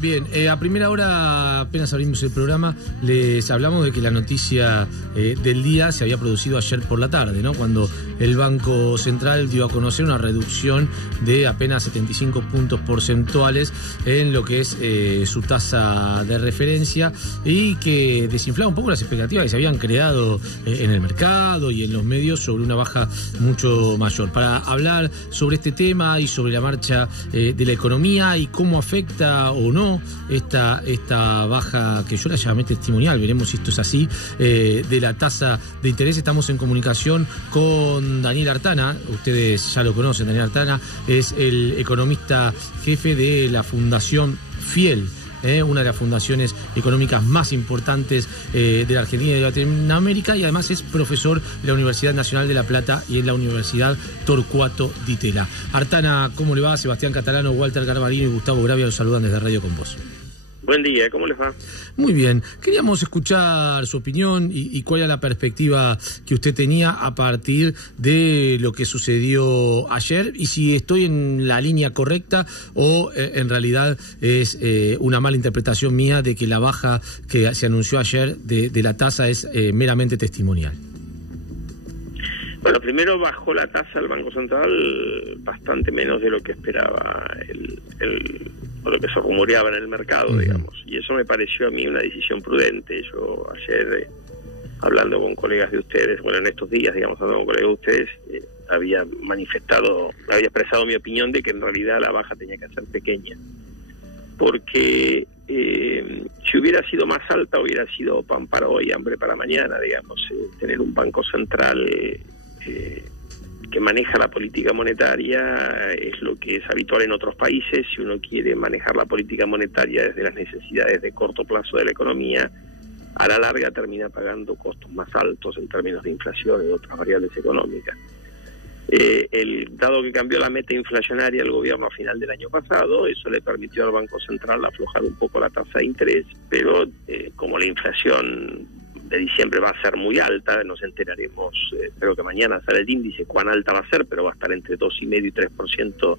Bien, a primera hora, apenas abrimos el programa, les hablamos de que la noticia del día se había producido ayer por la tarde, ¿no? Cuando el Banco Central dio a conocer una reducción de apenas 75 puntos porcentuales en lo que es su tasa de referencia y que desinflaba un poco las expectativas que se habían creado en el mercado y en los medios sobre una baja mucho mayor. Para hablar sobre este tema y sobre la marcha de la economía y cómo afecta o no esta baja, que yo la llamé testimonial, veremos si esto es así, de la tasa de interés. Estamos en comunicación con Daniel Artana. Ustedes ya lo conocen. Daniel Artana es el economista jefe de la Fundación Fiel, una de las fundaciones económicas más importantes de la Argentina y de Latinoamérica, y además es profesor de la Universidad Nacional de La Plata y en la Universidad Torcuato Di Tella. Artana, ¿cómo le va? Sebastián Catalano, Walter Garbarino y Gustavo Gravia los saludan desde Radio Con Vos. Buen día, ¿cómo les va? Muy bien. Queríamos escuchar su opinión y cuál era la perspectiva que usted tenía a partir de lo que sucedió ayer y si estoy en la línea correcta o en realidad es una mala interpretación mía de que la baja que se anunció ayer de la tasa es meramente testimonial. Bueno, primero bajó la tasa del Banco Central bastante menos de lo que esperaba o lo que se rumoreaba en el mercado, digamos. Y eso me pareció a mí una decisión prudente. Yo ayer, hablando con colegas de ustedes, bueno, en estos días, digamos, hablando con colegas de ustedes, había expresado mi opinión de que en realidad la baja tenía que ser pequeña. Porque si hubiera sido más alta, hubiera sido pan para hoy, hambre para mañana, digamos. Tener un banco central que maneja la política monetaria es lo que es habitual en otros países. Si uno quiere manejar la política monetaria desde las necesidades de corto plazo de la economía, a la larga termina pagando costos más altos en términos de inflación y otras variables económicas. Dado que cambió la meta inflacionaria el gobierno a final del año pasado, eso le permitió al Banco Central aflojar un poco la tasa de interés, pero como la inflación de diciembre va a ser muy alta, nos enteraremos, creo que mañana sale el índice, cuán alta va a ser, pero va a estar entre 2,5% y 3%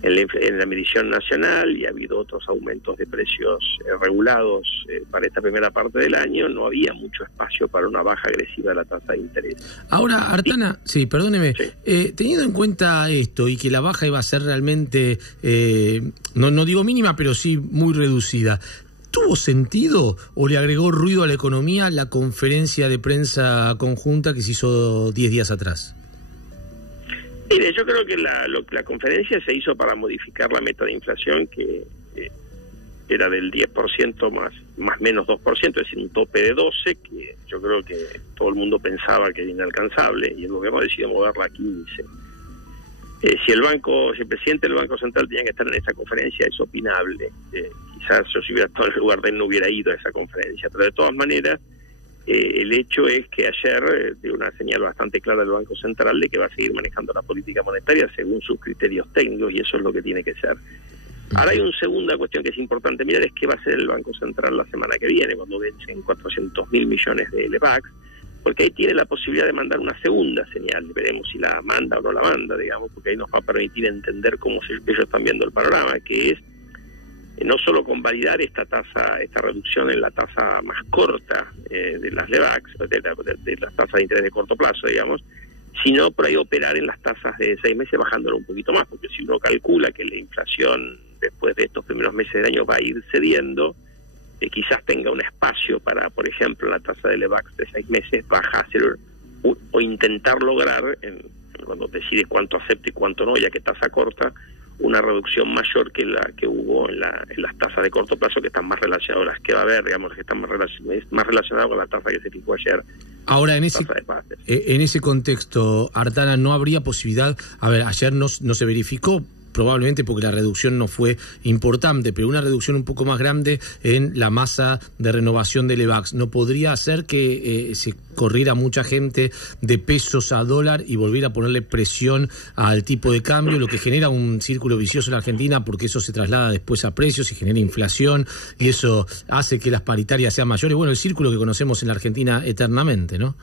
en la medición nacional, y ha habido otros aumentos de precios regulados para esta primera parte del año. No había mucho espacio para una baja agresiva de la tasa de interés. Ahora, Artana, sí, perdóneme, teniendo en cuenta esto y que la baja iba a ser realmente, no digo mínima, pero sí muy reducida, ¿tuvo sentido o le agregó ruido a la economía la conferencia de prensa conjunta que se hizo 10 días atrás? Mire, yo creo que la conferencia se hizo para modificar la meta de inflación, que era del 10% más menos 2%, es decir, un tope de 12%, que yo creo que todo el mundo pensaba que era inalcanzable, y el gobierno decidió moverla a 15%. Si el presidente del Banco Central tenía que estar en esa conferencia, es opinable. Quizás yo, si hubiera estado en el lugar de él, no hubiera ido a esa conferencia, pero de todas maneras, el hecho es que ayer dio una señal bastante clara del Banco Central de que va a seguir manejando la política monetaria según sus criterios técnicos, y eso es lo que tiene que ser. Ahora hay una segunda cuestión que es importante mirar, es qué va a hacer el Banco Central la semana que viene, cuando vencen 400.000 millones de LEBACs, porque ahí tiene la posibilidad de mandar una segunda señal. Veremos si la manda o no la manda, digamos, porque ahí nos va a permitir entender cómo ellos están viendo el panorama, que es no solo convalidar esta reducción en la tasa más corta de las LEBACs, de las tasas de interés de corto plazo, digamos, sino por ahí operar en las tasas de 6 meses bajándolo un poquito más, porque si uno calcula que la inflación después de estos primeros meses del año va a ir cediendo, quizás tenga un espacio para, por ejemplo, la tasa de LEBACs de 6 meses bajárselo o intentar lograr, cuando decides cuánto acepta y cuánto no, ya que tasa corta, una reducción mayor que la que hubo en las tasas de corto plazo, que están más relacionadas, las que va a haber, digamos, que están más relacionadas con la tasa que se fijó ayer. Ahora, en ese contexto, Artana, ¿no habría posibilidad? A ver, ayer no se verificó, probablemente porque la reducción no fue importante, pero una reducción un poco más grande en la masa de renovación de LEBACs, ¿no podría hacer que se corriera mucha gente de pesos a dólar y volviera a ponerle presión al tipo de cambio, lo que genera un círculo vicioso en la Argentina, porque eso se traslada después a precios y genera inflación, y eso hace que las paritarias sean mayores? Bueno, el círculo que conocemos en la Argentina eternamente, ¿no?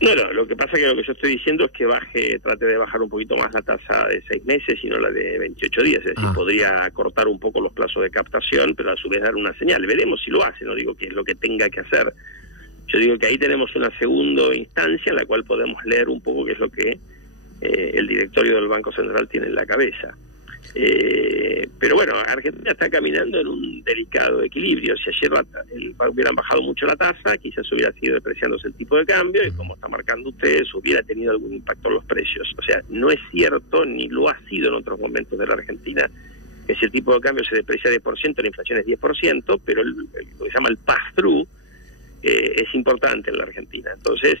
No, lo que pasa es que lo que yo estoy diciendo es que trate de bajar un poquito más la tasa de 6 meses y no la de 28 días. Es decir, podría acortar un poco los plazos de captación, pero a su vez dar una señal. Veremos si lo hace, no digo que es lo que tenga que hacer. Yo digo que ahí tenemos una segunda instancia en la cual podemos leer un poco qué es lo que el directorio del Banco Central tiene en la cabeza. Pero bueno, Argentina está caminando en un delicado equilibrio. Si ayer hubieran bajado mucho la tasa, quizás hubiera seguido depreciándose el tipo de cambio y, como está marcando ustedes, hubiera tenido algún impacto en los precios. O sea, no es cierto, ni lo ha sido en otros momentos de la Argentina, que si el tipo de cambio se deprecia 10%, la inflación es 10%, pero lo que se llama el pass-through es importante en la Argentina. Entonces,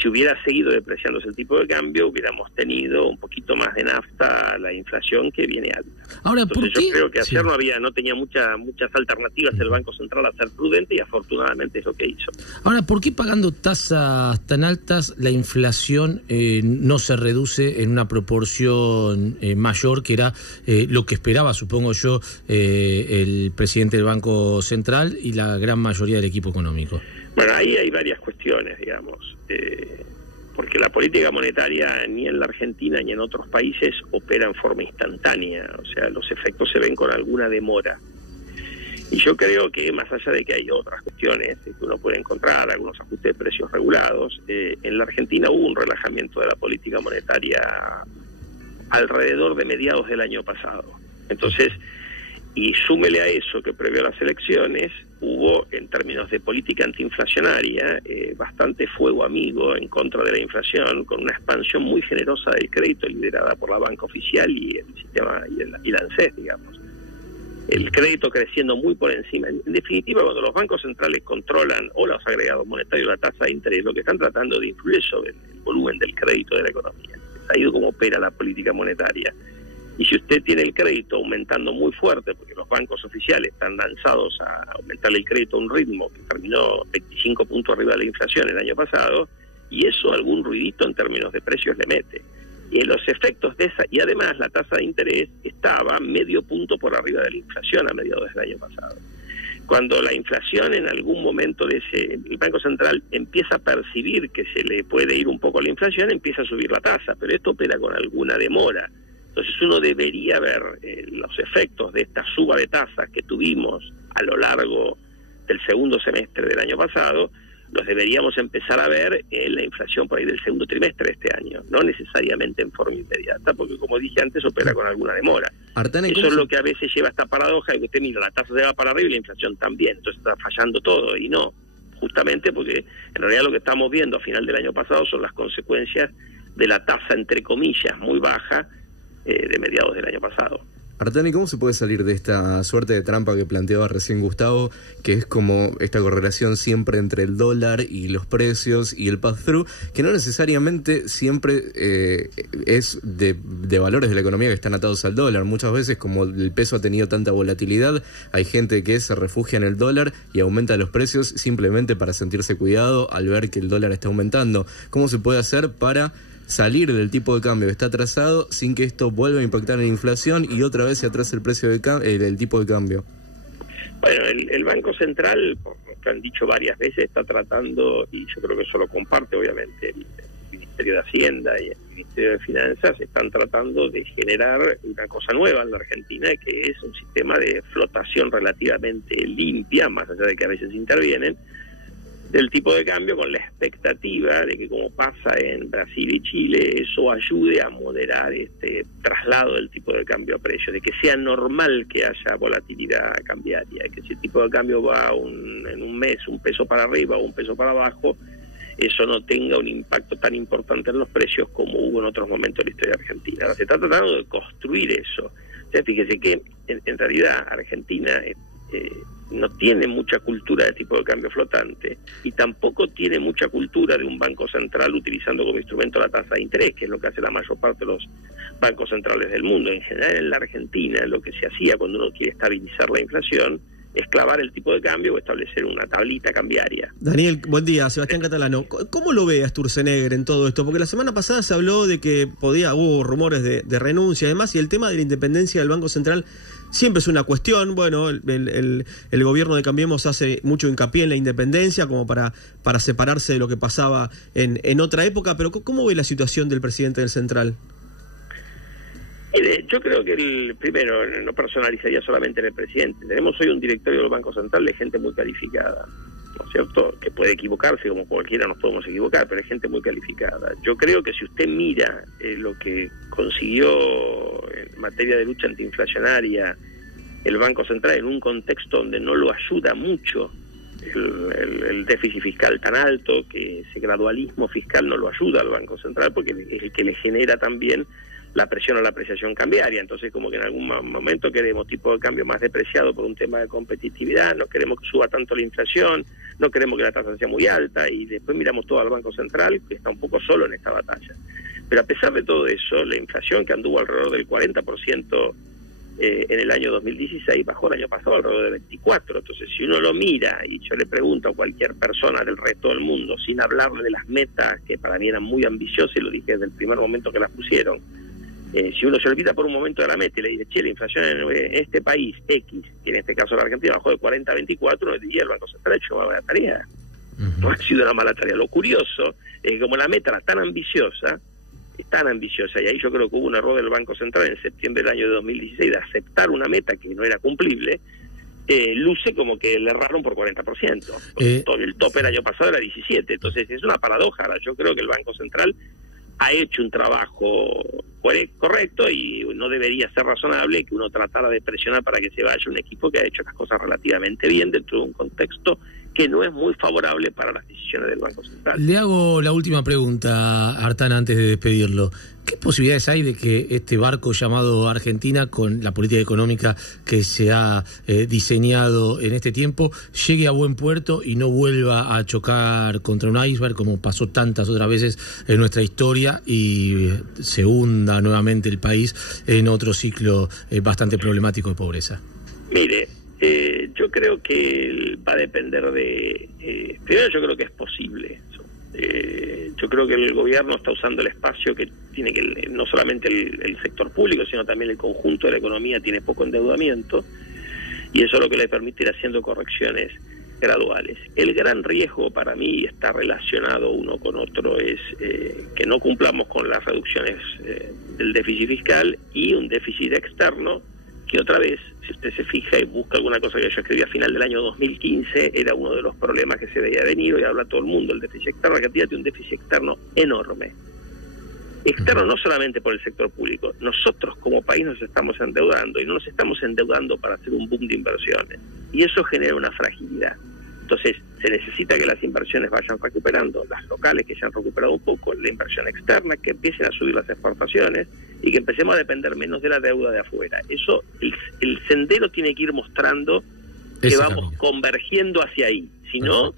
si hubiera seguido depreciándose el tipo de cambio, hubiéramos tenido un poquito más de nafta a la inflación, que viene alta. Ahora, entonces yo creo que ayer no tenía muchas alternativas el Banco Central a ser prudente, y afortunadamente es lo que hizo. Ahora, ¿por qué pagando tasas tan altas la inflación no se reduce en una proporción mayor, que era lo que esperaba, supongo yo, el presidente del Banco Central y la gran mayoría del equipo económico? Bueno, ahí hay varias cuestiones, digamos, porque la política monetaria ni en la Argentina ni en otros países opera en forma instantánea, o sea, los efectos se ven con alguna demora. Y yo creo que, más allá de que hay otras cuestiones que uno puede encontrar, algunos ajustes de precios regulados, en la Argentina hubo un relajamiento de la política monetaria alrededor de mediados del año pasado. Entonces, y súmele a eso que previo a las elecciones hubo, en términos de política antiinflacionaria, bastante fuego amigo en contra de la inflación, con una expansión muy generosa del crédito liderada por la banca oficial y el sistema y la ANSES, digamos. El crédito creciendo muy por encima. En definitiva, cuando los bancos centrales controlan o los agregados monetarios, la tasa de interés, lo que están tratando de influir sobre el volumen del crédito de la economía. Es ahí como opera la política monetaria. Y si usted tiene el crédito aumentando muy fuerte, porque los bancos oficiales están lanzados a aumentar el crédito a un ritmo que terminó 25 puntos arriba de la inflación el año pasado, y eso algún ruidito en términos de precios le mete. Y los efectos de esa, y además la tasa de interés estaba medio punto por arriba de la inflación a mediados del año pasado. Cuando la inflación en algún momento el Banco Central empieza a percibir que se le puede ir un poco la inflación, empieza a subir la tasa, pero esto opera con alguna demora. Entonces uno debería ver los efectos de esta suba de tasas que tuvimos a lo largo del segundo semestre del año pasado, los deberíamos empezar a ver en la inflación por ahí del segundo trimestre de este año, no necesariamente en forma inmediata, porque, como dije antes, opera con alguna demora. Artane, eso es lo que a veces lleva a esta paradoja de que usted mira, la tasa se va para arriba y la inflación también, entonces está fallando todo, y no, justamente porque en realidad lo que estamos viendo a final del año pasado son las consecuencias de la tasa, entre comillas, muy baja de mediados del año pasado. Artane, ¿cómo se puede salir de esta suerte de trampa que planteaba recién Gustavo, que es como esta correlación siempre entre el dólar y los precios y el pass-through, que no necesariamente siempre es de valores de la economía que están atados al dólar? Muchas veces, como el peso ha tenido tanta volatilidad, hay gente que se refugia en el dólar y aumenta los precios simplemente para sentirse cuidado al ver que el dólar está aumentando. ¿Cómo se puede hacer para salir del tipo de cambio que está atrasado sin que esto vuelva a impactar en la inflación y otra vez se atrase el precio del tipo de cambio? Bueno, el Banco Central, por lo que han dicho varias veces, está tratando, y yo creo que eso lo comparte obviamente el Ministerio de Hacienda y el Ministerio de Finanzas, están tratando de generar una cosa nueva en la Argentina, que es un sistema de flotación relativamente limpia, más allá de que a veces intervienen, del tipo de cambio, con la expectativa de que, como pasa en Brasil y Chile, eso ayude a moderar este traslado del tipo de cambio a precios, de que sea normal que haya volatilidad cambiaria, que si el tipo de cambio va en un mes un peso para arriba o un peso para abajo, eso no tenga un impacto tan importante en los precios como hubo en otros momentos de la historia argentina. Ahora, se está tratando de construir eso. O sea, fíjese que en realidad Argentina no tiene mucha cultura de tipo de cambio flotante y tampoco tiene mucha cultura de un banco central utilizando como instrumento la tasa de interés, que es lo que hace la mayor parte de los bancos centrales del mundo. En general, en la Argentina, lo que se hacía cuando uno quiere estabilizar la inflación es clavar el tipo de cambio o establecer una tablita cambiaria. Daniel, buen día. Sebastián Catalano. ¿Cómo lo ve a Sturzenegger en todo esto? Porque la semana pasada se habló de que hubo rumores de renuncia y demás, y el tema de la independencia del Banco Central siempre es una cuestión. Bueno, el gobierno de Cambiemos hace mucho hincapié en la independencia como para separarse de lo que pasaba en otra época, pero ¿cómo ve la situación del presidente del Central? Yo creo que primero no personalizaría solamente en el presidente. Tenemos hoy un directorio del Banco Central de gente muy calificada, ¿no es cierto? Que puede equivocarse, como cualquiera nos podemos equivocar, pero es gente muy calificada. Yo creo que si usted mira lo que consiguió en materia de lucha antiinflacionaria el Banco Central en un contexto donde no lo ayuda mucho el déficit fiscal tan alto, que ese gradualismo fiscal no lo ayuda al Banco Central porque es el que le genera también la presión a la apreciación cambiaria. Entonces, como que en algún momento queremos tipo de cambio más depreciado por un tema de competitividad, no queremos que suba tanto la inflación, no queremos que la tasa sea muy alta, y después miramos todo al Banco Central, que está un poco solo en esta batalla. Pero a pesar de todo eso, la inflación, que anduvo alrededor del 40% en el año 2016, bajó el año pasado alrededor del 24%. Entonces, si uno lo mira, y yo le pregunto a cualquier persona del resto del mundo, sin hablarle de las metas, que para mí eran muy ambiciosas, y lo dije desde el primer momento que las pusieron, si uno se olvida por un momento de la meta y le dice, che, la inflación en este país X, que en este caso la Argentina bajó de 40 a 24, uno diría, el Banco Central ha hecho una mala tarea. No ha sido una mala tarea. Lo curioso es que como la meta era tan ambiciosa, y ahí yo creo que hubo un error del Banco Central en septiembre del año de 2016 de aceptar una meta que no era cumplible, luce como que le erraron por 40%. El tope el año pasado era 17%. Entonces es una paradoja. Ahora, yo creo que el Banco Central ha hecho un trabajo correcto, y no debería ser razonable que uno tratara de presionar para que se vaya un equipo que ha hecho las cosas relativamente bien dentro de un contexto que no es muy favorable para las decisiones del Banco Central. Le hago la última pregunta, Artana, antes de despedirlo. ¿Qué posibilidades hay de que este barco llamado Argentina, con la política económica que se ha diseñado en este tiempo, llegue a buen puerto y no vuelva a chocar contra un iceberg como pasó tantas otras veces en nuestra historia y se hunda nuevamente el país en otro ciclo bastante problemático de pobreza? Mire, yo creo que va a depender de... primero, yo creo que es posible eso. Yo creo que el gobierno está usando el espacio que tiene, que no solamente el sector público, sino también el conjunto de la economía tiene poco endeudamiento, y eso es lo que le permite ir haciendo correcciones graduales. El gran riesgo para mí está relacionado uno con otro, es que no cumplamos con las reducciones del déficit fiscal y un déficit externo que, otra vez, si usted se fija y busca alguna cosa que yo escribí a final del año 2015, era uno de los problemas que se veía venir, y habla todo el mundo, el déficit externo. La Argentina tiene un déficit externo enorme. Externo no solamente por el sector público. Nosotros como país nos estamos endeudando, y no nos estamos endeudando para hacer un boom de inversiones, y eso genera una fragilidad. Entonces, se necesita que las inversiones vayan recuperando, las locales que se han recuperado un poco, la inversión externa, que empiecen a subir las exportaciones y que empecemos a depender menos de la deuda de afuera. Eso, el sendero tiene que ir mostrando que vamos convergiendo hacia ahí. Si no,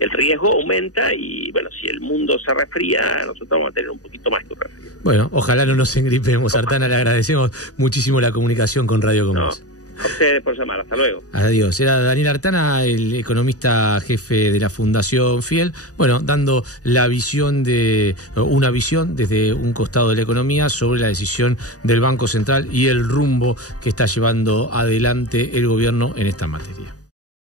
el riesgo aumenta y, bueno, si el mundo se resfría, nosotros vamos a tener un poquito más que un resfrío. Bueno, ojalá no nos engripemos, Artana, le agradecemos muchísimo la comunicación con Radio Comercio. A ustedes por llamar, hasta luego. Adiós. Era Daniel Artana, el economista jefe de la Fundación Fiel, bueno, dando la visión una visión desde un costado de la economía sobre la decisión del Banco Central y el rumbo que está llevando adelante el gobierno en esta materia.